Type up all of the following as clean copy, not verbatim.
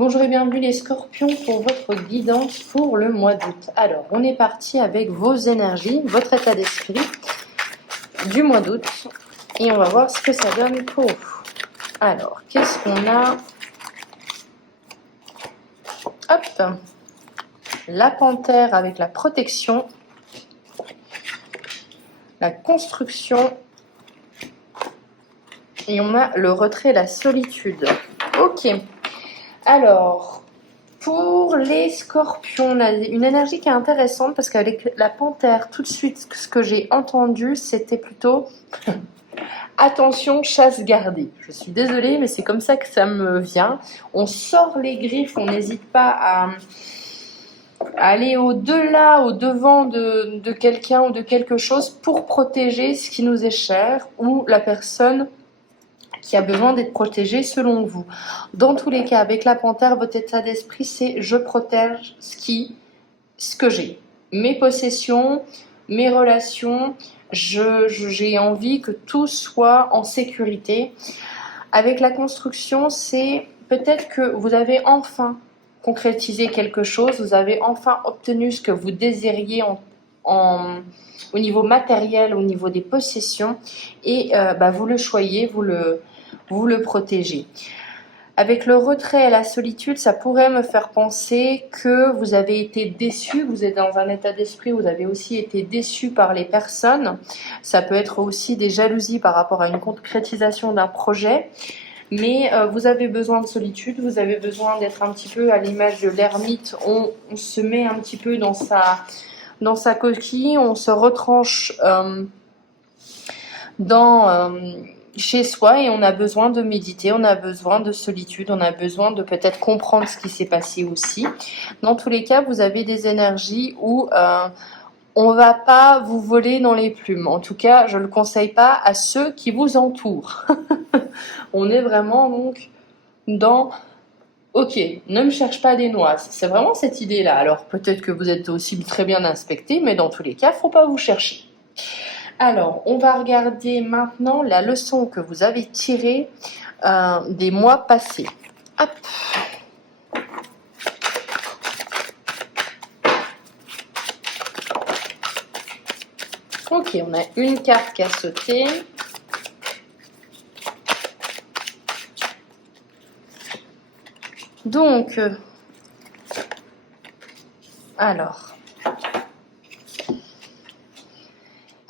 Bonjour et bienvenue les scorpions pour votre guidance pour le mois d'août. Alors, on est parti avec vos énergies, votre état d'esprit du mois d'août et on va voir ce que ça donne pour vous. Alors, qu'est-ce qu'on a? Hop, la panthère avec la protection, la construction et on a le retrait et la solitude. Ok. Alors, pour les scorpions, on a une énergie qui est intéressante parce qu'avec la panthère, tout de suite, ce que j'ai entendu, c'était plutôt attention, chasse gardée. Je suis désolée, mais c'est comme ça que ça me vient. On sort les griffes, on n'hésite pas à aller au-delà, au-devant de quelqu'un ou de quelque chose pour protéger ce qui nous est cher ou la personne qui a besoin d'être protégé selon vous. Dans tous les cas, avec la panthère, votre état d'esprit, c'est je protège ce que j'ai. Mes possessions, mes relations, j'ai envie que tout soit en sécurité. Avec la construction, c'est peut-être que vous avez enfin concrétisé quelque chose, vous avez enfin obtenu ce que vous désiriez au niveau matériel, au niveau des possessions, et vous le choyez, vous le protégez. Avec le retrait et la solitude, ça pourrait me faire penser que vous avez été déçu, vous êtes dans un état d'esprit où vous avez aussi été déçu par les personnes. Ça peut être aussi des jalousies par rapport à une concrétisation d'un projet. Mais vous avez besoin de solitude, vous avez besoin d'être un petit peu à l'image de l'ermite. On se met un petit peu dans sa coquille, on se retranche chez soi et on a besoin de méditer, on a besoin de solitude, on a besoin de peut-être comprendre ce qui s'est passé aussi. Dans tous les cas, vous avez des énergies où on va pas vous voler dans les plumes. En tout cas, je ne le conseille pas à ceux qui vous entourent. On est vraiment donc dans ok, ne me cherche pas des noises. C'est vraiment cette idée-là. Alors peut-être que vous êtes aussi très bien inspecté, mais dans tous les cas, il ne faut pas vous chercher. Alors, on va regarder maintenant la leçon que vous avez tirée des mois passés. Hop. Ok, on a une carte qui a sauté. Donc, alors,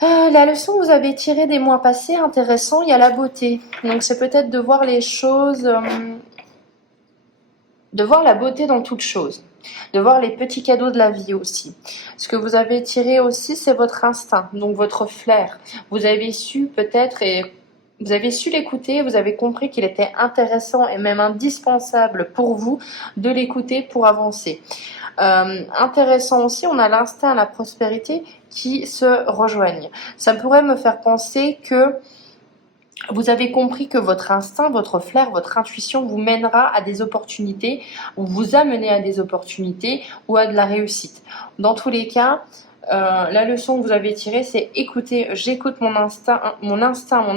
la leçon que vous avez tirée des mois passés, intéressant, il y a la beauté. Donc, c'est peut-être de voir les choses, de voir la beauté dans toute chose, de voir les petits cadeaux de la vie aussi. Ce que vous avez tiré aussi, c'est votre instinct, donc votre flair. Vous avez su peut-être et vous avez su l'écouter, vous avez compris qu'il était intéressant et même indispensable pour vous de l'écouter pour avancer. Intéressant aussi, on a l'instinct et la prospérité qui se rejoignent. Ça pourrait me faire penser que vous avez compris que votre instinct, votre flair, votre intuition vous mènera à des opportunités, ou vous amener à des opportunités ou à de la réussite. Dans tous les cas, la leçon que vous avez tirée, c'est écoutez, j'écoute mon instinct, mon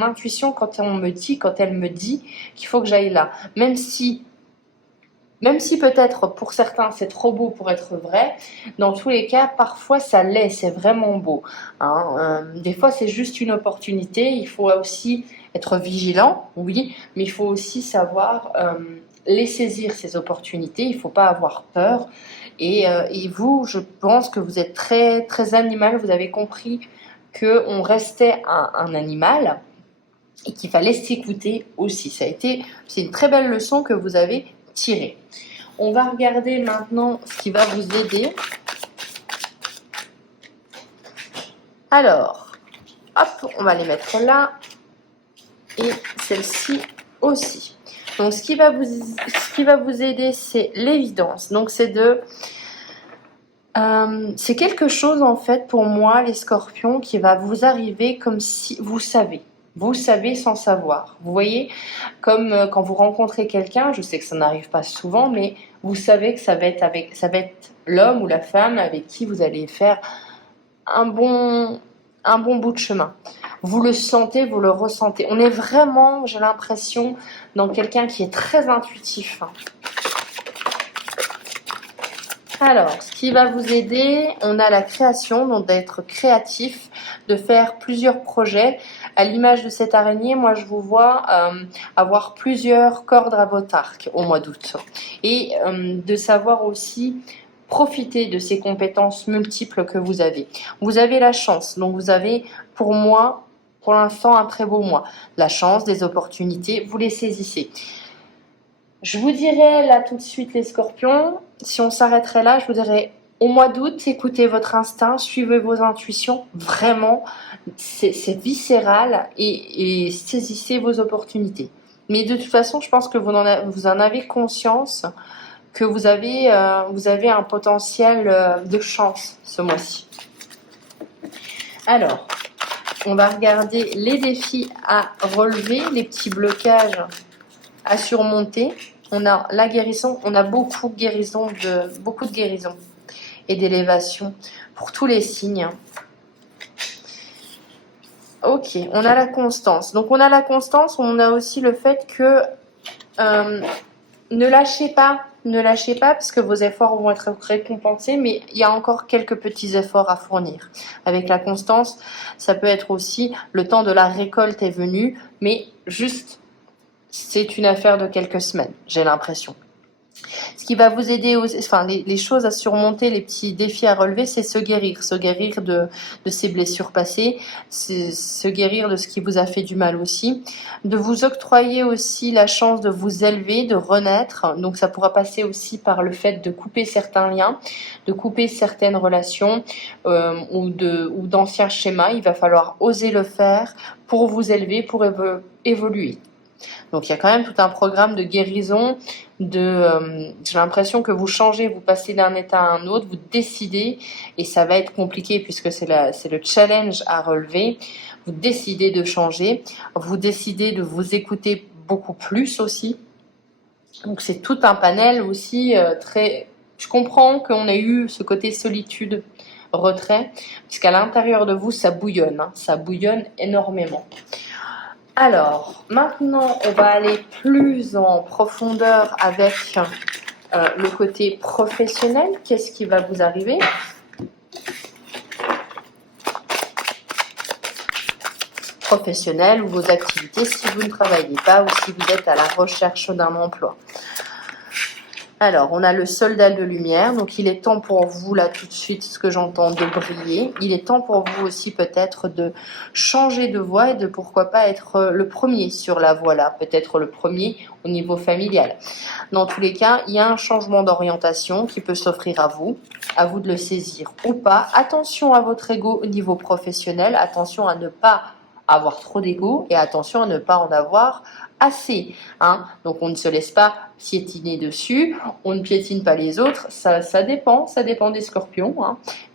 intuition quand elle me dit qu'il faut que j'aille là. Même si peut-être pour certains c'est trop beau pour être vrai, dans tous les cas, parfois ça l'est, c'est vraiment beau. Des fois c'est juste une opportunité, il faut aussi être vigilant, oui, mais il faut aussi savoir les saisir ces opportunités, il ne faut pas avoir peur. Et vous, je pense que vous êtes très, très animal, vous avez compris qu'on restait un animal et qu'il fallait s'écouter aussi. C'est une très belle leçon que vous avez tirée. On va regarder maintenant ce qui va vous aider. Alors, hop, on va les mettre là. Et celle-ci aussi. Donc, ce qui va vous aider, c'est l'évidence. Donc, c'est quelque chose, en fait, pour moi, les scorpions, qui va vous arriver comme si vous savez. Vous savez sans savoir. Vous voyez, comme quand vous rencontrez quelqu'un, je sais que ça n'arrive pas souvent, mais vous savez que ça va être l'homme ou la femme avec qui vous allez faire un bon bout de chemin. Vous le sentez, vous le ressentez. On est vraiment, j'ai l'impression, dans quelqu'un qui est très intuitif. Alors, ce qui va vous aider, on a la création, donc d'être créatif, de faire plusieurs projets. À l'image de cette araignée, moi je vous vois avoir plusieurs cordes à votre arc au mois d'août. Et de savoir aussi profiter de ces compétences multiples que vous avez. Vous avez la chance, donc vous avez pour moi, pour l'instant, un très beau mois. La chance, des opportunités, vous les saisissez. Je vous dirais là tout de suite les scorpions, si on s'arrêterait là, je vous dirais au mois d'août, écoutez votre instinct, suivez vos intuitions, vraiment, c'est viscéral et saisissez vos opportunités. Mais de toute façon, je pense que vous en avez conscience que vous avez un potentiel de chance ce mois-ci. Alors, on va regarder les défis à relever, les petits blocages à surmonter. On a la guérison, on a beaucoup de guérison et d'élévation pour tous les signes. Ok, on a la constance. Donc on a la constance, on a aussi le fait que ne lâchez pas parce que vos efforts vont être récompensés, mais il y a encore quelques petits efforts à fournir. Avec la constance, ça peut être aussi le temps de la récolte est venu, mais juste c'est une affaire de quelques semaines, j'ai l'impression. Ce qui va vous aider, enfin les choses à surmonter, les petits défis à relever, c'est se guérir de ses blessures passées, se guérir de ce qui vous a fait du mal aussi, de vous octroyer aussi la chance de vous élever, de renaître. Donc ça pourra passer aussi par le fait de couper certains liens, de couper certaines relations ou d'anciens schémas. Il va falloir oser le faire pour vous élever, pour évoluer. Donc il y a quand même tout un programme de guérison, j'ai l'impression que vous changez, vous passez d'un état à un autre, vous décidez, et ça va être compliqué puisque c'est le challenge à relever, vous décidez de changer, vous décidez de vous écouter beaucoup plus aussi. Donc c'est tout un panel aussi très... Je comprends qu'on a eu ce côté solitude, retrait, puisqu'à l'intérieur de vous, ça bouillonne énormément. Alors, maintenant, on va aller plus en profondeur avec le côté professionnel. Qu'est-ce qui va vous arriver ? Professionnel ou vos activités si vous ne travaillez pas ou si vous êtes à la recherche d'un emploi. Alors, on a le soldat de lumière, donc il est temps pour vous, là tout de suite, ce que j'entends, de briller. Il est temps pour vous aussi peut-être de changer de voie et de pourquoi pas être le premier sur la voie là, peut-être le premier au niveau familial. Dans tous les cas, il y a un changement d'orientation qui peut s'offrir à vous de le saisir ou pas. Attention à votre ego au niveau professionnel, attention à ne pas avoir trop d'ego et attention à ne pas en avoir assez. Donc on ne se laisse pas piétiner dessus, on ne piétine pas les autres, ça dépend des scorpions.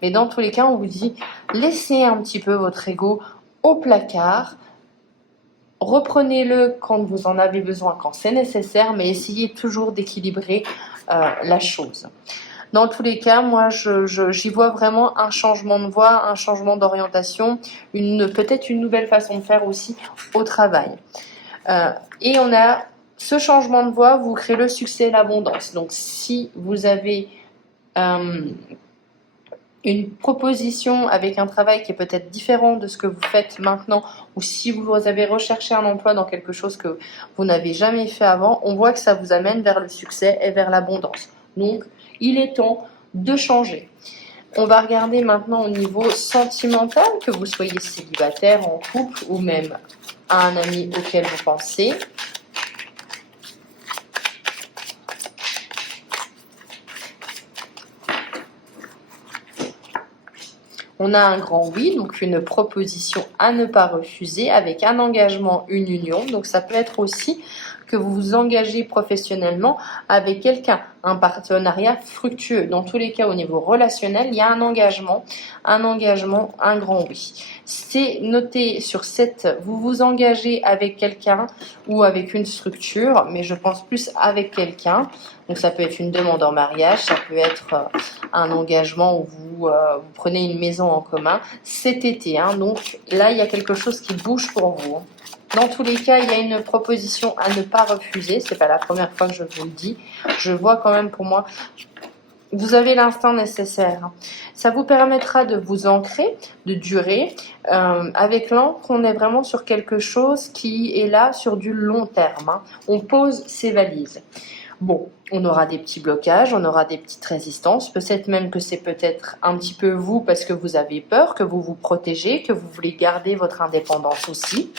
Mais dans tous les cas, on vous dit, laissez un petit peu votre ego au placard, reprenez-le quand vous en avez besoin, quand c'est nécessaire, mais essayez toujours d'équilibrer la chose. Dans tous les cas, moi, j'y vois vraiment un changement de voie, un changement d'orientation, peut-être une nouvelle façon de faire aussi au travail. Et on a ce changement de voie, vous créez le succès et l'abondance. Donc, si vous avez une proposition avec un travail qui est peut-être différent de ce que vous faites maintenant, ou si vous avez recherché un emploi dans quelque chose que vous n'avez jamais fait avant, on voit que ça vous amène vers le succès et vers l'abondance. Donc, il est temps de changer. On va regarder maintenant au niveau sentimental, que vous soyez célibataire, en couple ou même à un ami auquel vous pensez. On a un grand oui, donc une proposition à ne pas refuser avec un engagement, une union. Donc ça peut être aussi que vous vous engagez professionnellement avec quelqu'un, un partenariat fructueux. Dans tous les cas, au niveau relationnel, il y a un engagement, un grand oui. C'est noté sur vous vous engagez avec quelqu'un ou avec une structure, mais je pense plus avec quelqu'un. Donc ça peut être une demande en mariage, ça peut être un engagement où vous prenez une maison en commun cet été. Donc là, il y a quelque chose qui bouge pour vous. Dans tous les cas, il y a une proposition à ne pas refuser. C'est pas la première fois que je vous le dis. Je vois quand même pour moi Vous avez l'instinct nécessaire. Ça vous permettra de vous ancrer, de durer. Avec l'encre, on est vraiment sur quelque chose qui est là sur du long terme, hein. On pose ses valises. Bon, on aura des petits blocages, on aura des petites résistances. Peut-être même que c'est peut-être un petit peu vous parce que vous avez peur, que vous vous protégez, que vous voulez garder votre indépendance aussi.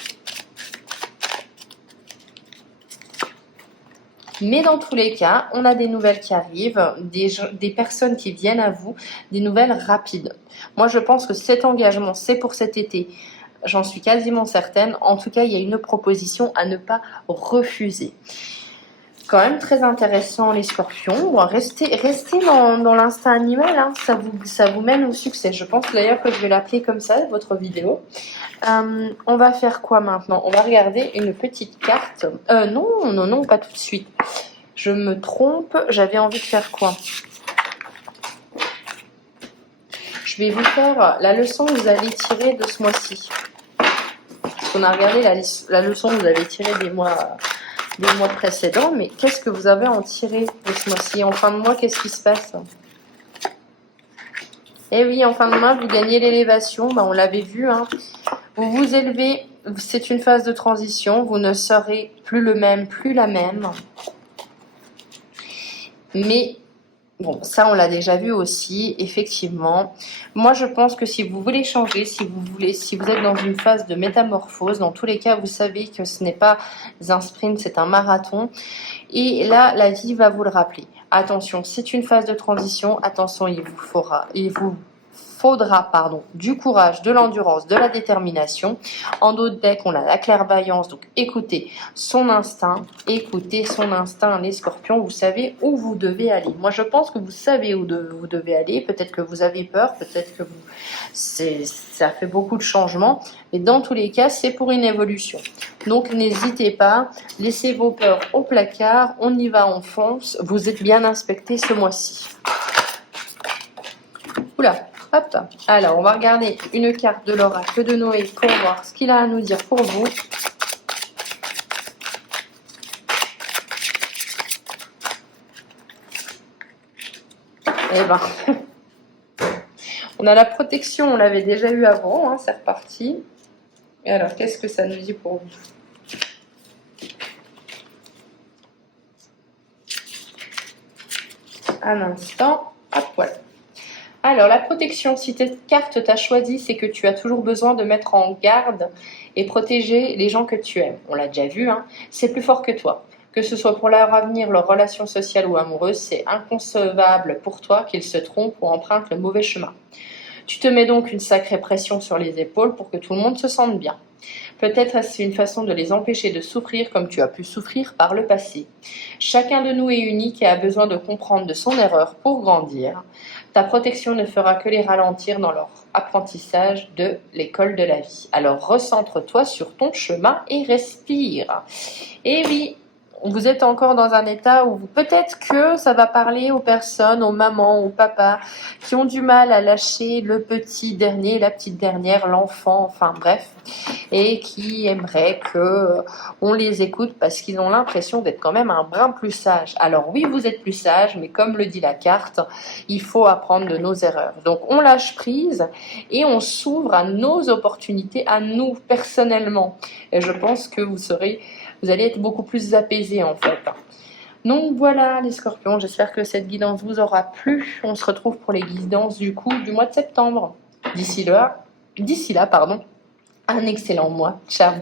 Mais dans tous les cas, on a des nouvelles qui arrivent, des personnes qui viennent à vous, des nouvelles rapides. Moi, je pense que cet engagement, c'est pour cet été. J'en suis quasiment certaine. En tout cas, il y a une proposition à ne pas refuser. Quand même très intéressant les scorpions. Bon, restez dans l'instinct animal, hein. Ça vous mène au succès. Je pense d'ailleurs que je vais l'appeler comme ça, votre vidéo. On va faire quoi maintenant? On va regarder une petite carte. Non, pas tout de suite. Je me trompe, j'avais envie de faire quoi? Je vais vous faire la leçon que vous allez tirer de ce mois-ci. Parce qu'on a regardé la leçon que vous avez tirée des mois précédents, mais qu'est-ce que vous avez en tiré de ce mois-ci? En fin de mois, qu'est-ce qui se passe? Eh oui, en fin de mois, vous gagnez l'élévation, on l'avait vu, hein. Vous vous élevez, c'est une phase de transition, vous ne serez plus le même, plus la même. Mais bon, ça on l'a déjà vu aussi, effectivement. Moi je pense que si vous voulez changer, si vous êtes dans une phase de métamorphose, dans tous les cas vous savez que ce n'est pas un sprint, c'est un marathon. Et là, la vie va vous le rappeler. Attention, c'est une phase de transition, attention, il vous faudra du courage, de l'endurance, de la détermination. En d'autres decks, on a la clairvoyance, donc écoutez son instinct, les scorpions, vous savez où vous devez aller. Moi, je pense que vous savez où vous devez aller, peut-être que vous avez peur, peut-être que ça fait beaucoup de changements, mais dans tous les cas, c'est pour une évolution. Donc, n'hésitez pas, laissez vos peurs au placard, on y va, on fonce, vous êtes bien inspecté ce mois-ci. Oula! Hop. Alors, on va regarder une carte de l'oracle de Noé pour voir ce qu'il a à nous dire pour vous. Eh ben, on a la protection, on l'avait déjà eu avant, hein, c'est reparti. Et alors, qu'est-ce que ça nous dit pour vous? Un instant, à poil. Alors, la protection, si cette carte t'a choisi, c'est que tu as toujours besoin de mettre en garde et protéger les gens que tu aimes. On l'a déjà vu, hein, c'est plus fort que toi. Que ce soit pour leur avenir, leur relation sociale ou amoureuse, c'est inconcevable pour toi qu'ils se trompent ou empruntent le mauvais chemin. Tu te mets donc une sacrée pression sur les épaules pour que tout le monde se sente bien. Peut-être est-ce une façon de les empêcher de souffrir comme tu as pu souffrir par le passé. Chacun de nous est unique et a besoin de comprendre de son erreur pour grandir. Ta protection ne fera que les ralentir dans leur apprentissage de l'école de la vie. Alors recentre-toi sur ton chemin et respire. Et oui, vous êtes encore dans un état où peut-être que ça va parler aux personnes, aux mamans, aux papas qui ont du mal à lâcher le petit dernier, la petite dernière, l'enfant, enfin bref, et qui aimeraient que on les écoute parce qu'ils ont l'impression d'être quand même un brin plus sage. Alors oui, vous êtes plus sage, mais comme le dit la carte, il faut apprendre de nos erreurs. Donc on lâche prise et on s'ouvre à nos opportunités, à nous personnellement. Et je pense que vous allez être beaucoup plus apaisés en fait. Donc voilà les scorpions, j'espère que cette guidance vous aura plu. On se retrouve pour les guidances du mois de septembre. D'ici là, un excellent mois. Ciao.